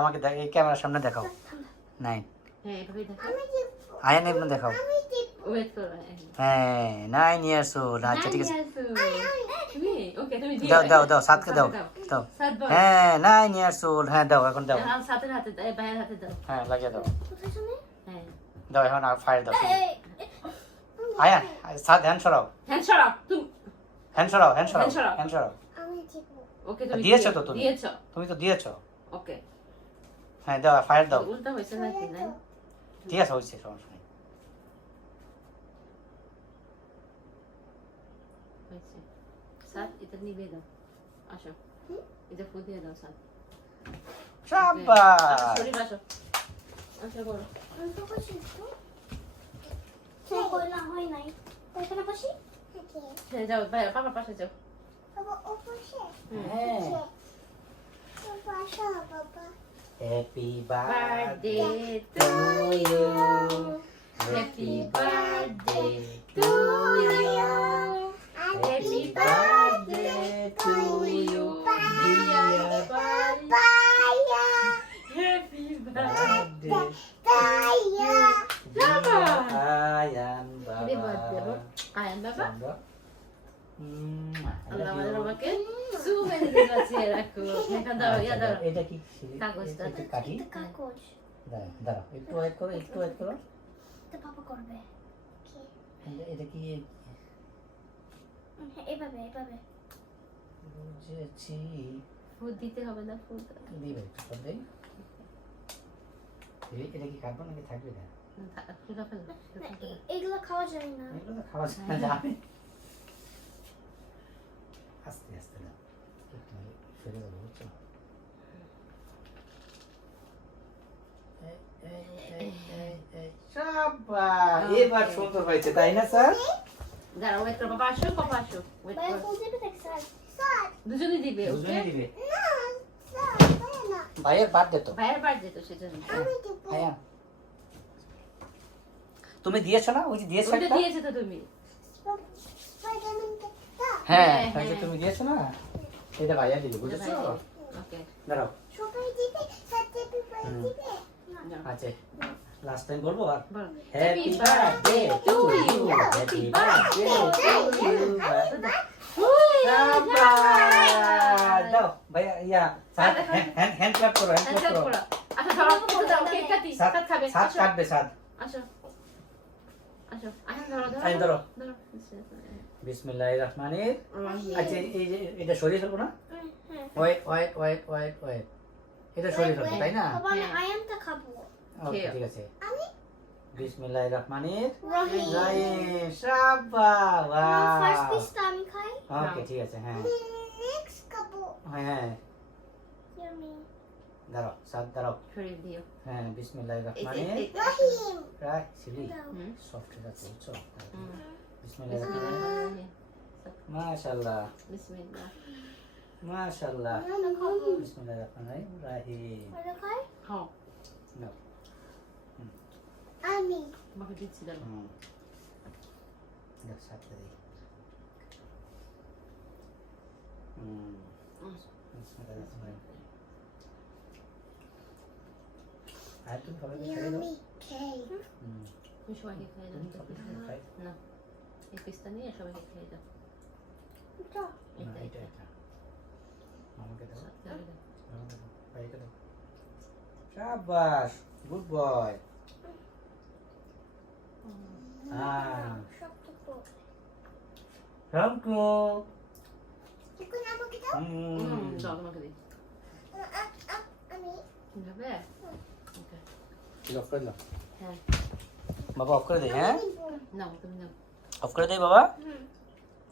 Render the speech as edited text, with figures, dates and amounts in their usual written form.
আমাকে দেখ, এই ক্যামেরার সামনে দেখাও। 9 হ্যাঁ এভাবে দেখো। আয়ান এমন দেখাও। ওয়েট করো। হ্যাঁ 9 years old। আচ্ছা ঠিক আছে, তুমি ওকে তুমি দিও। দাও দাও দাও, সাতকে দাও দাও। সাত বল। হ্যাঁ 9 years old। হ্যাঁ দাও, এখন দাও। আর সাতের হাতে দাও, ভাইয়ের হাতে দাও। হ্যাঁ লাগিয়ে দাও। হ্যাঁ দাও এখন, আর ফায়ার দাও। আয়ান সাত, হ্যান্ড সরাও, হ্যান্ড সরাও তুমি। হ্যান্ড সরাও, হ্যান্ড সরাও, হ্যান্ড সরাও। হ্যান্ড সরাও। ওকে তুমি দিয়েছো তো তুমি। দিয়েছো। তুমি তো দিয়েছো। ওকে হ্যাঁ দাও, ফায়ার দাও। উল্টা হইছে নাকি না? ঠিক আছে, হইছে, সমস্যা নেই। হইছে। সাত এটা নিবে দাও। আসো। এটা ফুল দিয়ে দাও সাত। শাবাশ। সরি বাসো। আচ্ছা করো। হ্যাঁ যাও ভাই বাবার পাশে যাও। হ্যাঁ। Happy birthday Birthday to you. Happy birthday to you. Happy birthday to you. Dear Baba. Happy birthday. Baba. Ayan Happy birthday, Baba. Ayan Baba. Sandra. আল্লাহ আমাদের বাবাকে সুমেরে দিবাছিয়ে রাখো। এখন দাও ইয়া দাও। এটা কি কাগজটা। এটা কাটি। দাঁড়াও দাঁড়াও, একটু ওয়েট করো, একটু ওয়েট করো। এটা কি বুঝেছি। ফুল দিতে হবে না ফুল দিবে একটু পর দেই। এটা কি কাটবো নাকি থাকবে না? ফুলটা ফেলো। এগুলো খাওয়া যায় না। এগুলো তো খাওয়া যায় না, জানি। আস্তে আস্তে না, একটু ফেলে দেবো, বুঝছো? শাবাশ, এবার সুন্দর হয়েছে, তাই না স্যার? দাঁড়াও ওয়েট করো বাবা আসো বাবা আসো ওয়েট ভাই করো ফুল দিবে দেখছ? দুজনে দিবে ওকে দুজনে দিবে। না, না। ভাইয়ের বার্থডে তো। ভাইয়ের বার্থডে তো সেজন্য আমি দিব। ভাইয়া তুমি দিয়েছো না, ওই যে দিয়েছো ওটা একটা? দিয়েছে তো তুমি স্পাইডারম্যানটা দাও। হ্যাঁ, হ্যাঁ, ওই যে হ্যাঁ। তুমি দিয়েছো না, এটা ভাইয়া দিবে, বুঝেছো? ওকে দাঁড়াও। সবাই দিবে, সাথে পিপাই দিবে। আচ্ছা, লাস্ট টাইম বলবো আর। বলো happy birthday to you, happy birthday to you. দাও ভাইয়া, ইয়া সাত, হ্যান্ড ক্ল্যাপ করো, হ্যান্ড ক্ল্যাপ করো। আচ্ছা ধরো কিছু দাও কেক কাটি সাত সাত খাবে সাত আসো কাটবে, সাত। আসো আসো আহেন ধরো আহেন ধরো। ধরো বিসমিল্লাহির রহমানির। রহিম। আচ্ছা এই যে এটা সরিয়ে ফেলবো না? হ্যাঁ। Wait wait wait wait wait, এটা সরিয়ে ফেলবো, তাই না? বাবা আমি হ্যাঁ। আয়ামটা খাবো। ওকে খেয়ে। ঠিক আছে। আমি বিসমিল্লাহির রহমানির রহিম। রহিম। শাবাশ, ফার্স্ট ওয়াও। পিসটা আমি খাই। ওকে ঠিক আছে, হ্যাঁ নেক্সট খাবো। হ্যাঁ। ইয়ামি। দাঁড়াও, সাত দাঁড়াও। শরীর দিও হ্যাঁ, বিসমিল্লাহির এই রহমানির রহিম। রাখ সিলি দাও। হুম সফট হয়ে যাচ্ছে, বুঝছো? হুম বিসমিল্লাহির রহমানির মাশাআল্লাহ, বিসমিল্লাহ মাশাআল্লাহ। আমি খাবো। বিসমিল্লাহির রহমানির রহিম। আরে খাই। খাও নাও। আমি। তোমাকে দিচ্ছি দাও হুম। দাও, সাথে দিই। হুম। বিসমিল্লাহির রহমানির রহিম। আর তুমি সবাইকে খেয়ে দাও। Yummy cake. হুম। তুমি সবাইকে খেয়ে দাও তুমি সবাইকে খাই। না এই পিসটা নিয়ে সবাইকে খেয়ে দাও এটা। না, এটা এটা আমাকে দাও, সাথে আগে দাও। আমাকে দাও, ভাইকে দাও। শাবাশ, গুড বয়। হ্যাঁ, সবটুকু। Thank you. এখন আমাকে দাও। দাও তোমাকে দিই আমি। যাবে ওকে অফ করে দাও হ্যাঁ বাবা, অফ করে দেই। হ্যাঁ, দিব। নাও তুমি নাও অফ করে দেই বাবা। হুম।